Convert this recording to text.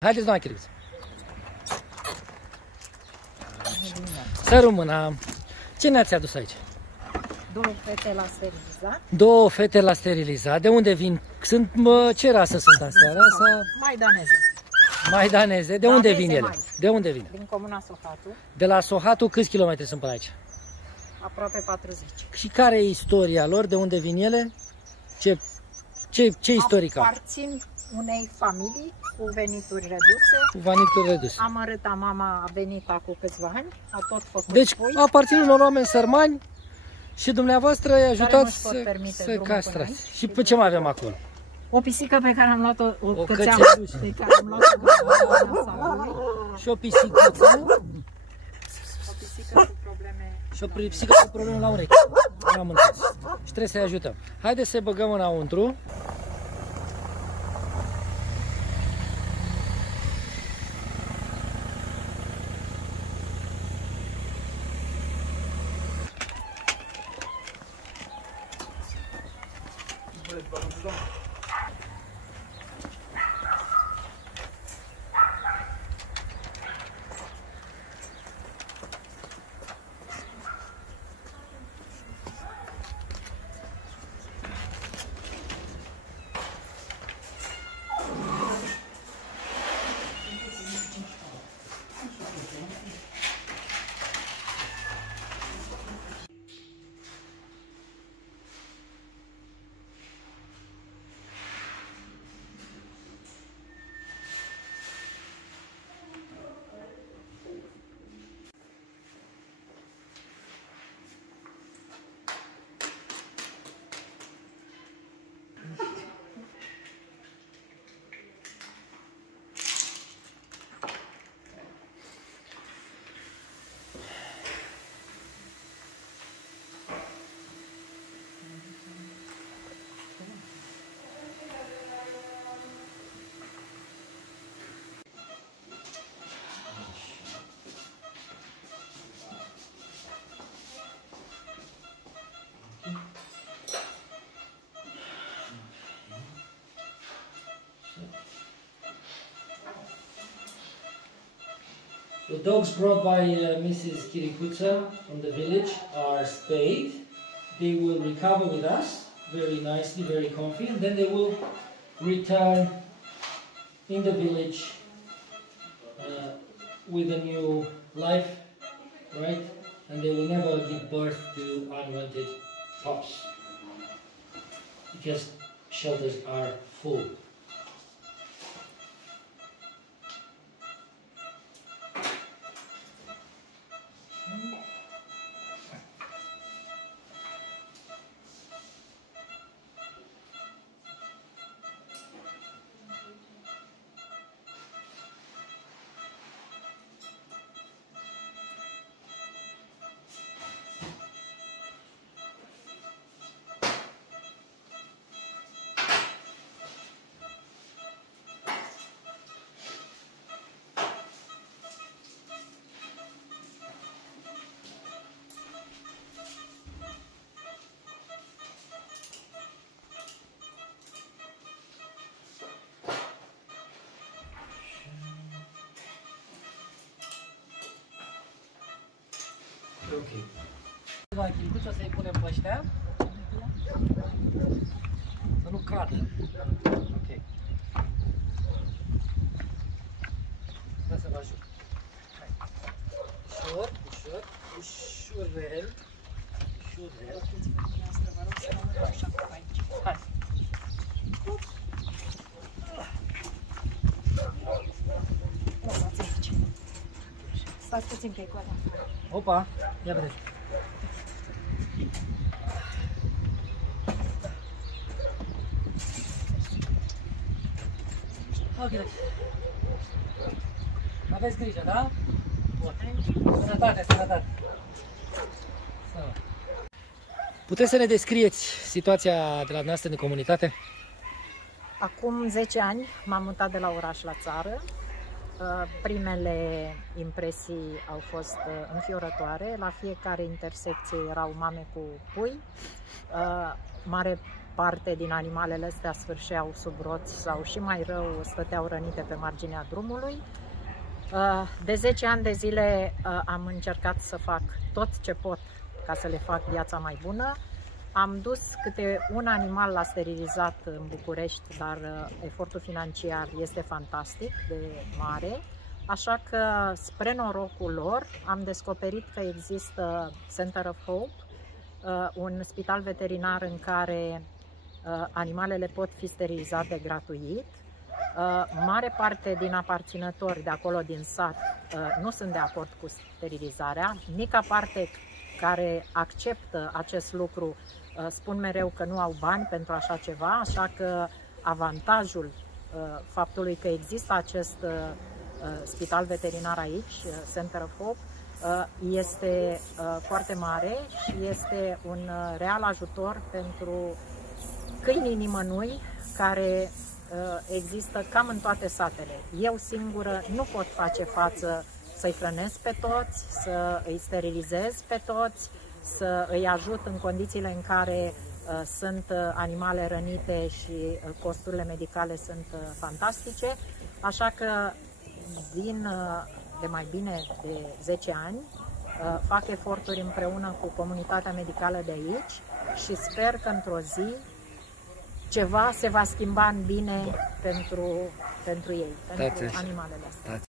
Haideți, doamna Chiricuță. Să rămână. Ce ne-ați adus aici? Două fete la sterilizat. Două fete la sterilizat. De unde vin? Sunt, ce rasă sunt astea? Rasa... Maidaneze. Maidaneze. De unde vin ele? De unde vin? Din comuna Sohatu. De la Sohatu câți kilometri sunt până aici? Aproape 40. Și care e istoria lor? De unde vin ele? Ce istoric au? Aparțin unei familii cu venituri reduse. Cu venituri reduse. Amărâta mama a venit acum câțiva ani, a tot făcut Deci pui, aparțin unor oameni sărmani și dumneavoastră îi ajutați să drumul castrați. Și pe ce mai avem acolo? o pisică pe care am luat-o, o cățeală cățelușă. pe care am luat-o Și o pisicuță. o pisică cu probleme. Și o pisică cu probleme la urechi. Am înțeles. Și trebuie să-i ajutăm. Haideți să-i băgăm înăuntru. The dogs brought by Mrs. Chiricuță from the village are spayed. They will recover with us very nicely, very comfy, and then they will return in the village with a new life, right? And they will never give birth to unwanted pups because shelters are full. Ok. La chiricuță să-i punem pe ăștia. Să nu cadă. Ok. Vreau să vă ajut. Hai. Ușor, ușor, ușurel. Ușurel. Hai. Stați puțin că e coada afară. Opa, ia vedeți. Ok. Aveți grijă, da? Bun. Sănătate, sănătate. Puteți să ne descrieți situația de la noastră în comunitate? Acum 10 ani m-am mutat de la oraș la țară. Primele impresii au fost înfiorătoare. La fiecare intersecție erau mame cu pui. Mare parte din animalele astea sfârșeau sub roți sau și mai rău stăteau rănite pe marginea drumului. De 10 ani de zile am încercat să fac tot ce pot ca să le fac viața mai bună. Am dus câte un animal la sterilizat în București, dar efortul financiar este fantastic de mare. Așa că, spre norocul lor, am descoperit că există Center of Hope, un spital veterinar în care animalele pot fi sterilizate gratuit. Mare parte din aparținători de acolo din sat nu sunt de acord cu sterilizarea. Mica parte care acceptă acest lucru spun mereu că nu au bani pentru așa ceva, așa că avantajul faptului că există acest spital veterinar aici, Center of Hope, este foarte mare și este un real ajutor pentru câinii nimănui care există cam în toate satele. Eu singură nu pot face față să-i hrănesc pe toți, să îi sterilizez pe toți, să îi ajut în condițiile în care sunt animale rănite și costurile medicale sunt fantastice. Așa că de mai bine de 10 ani fac eforturi împreună cu comunitatea medicală de aici și sper că într-o zi ceva se va schimba în bine pentru ei, pentru animalele astea.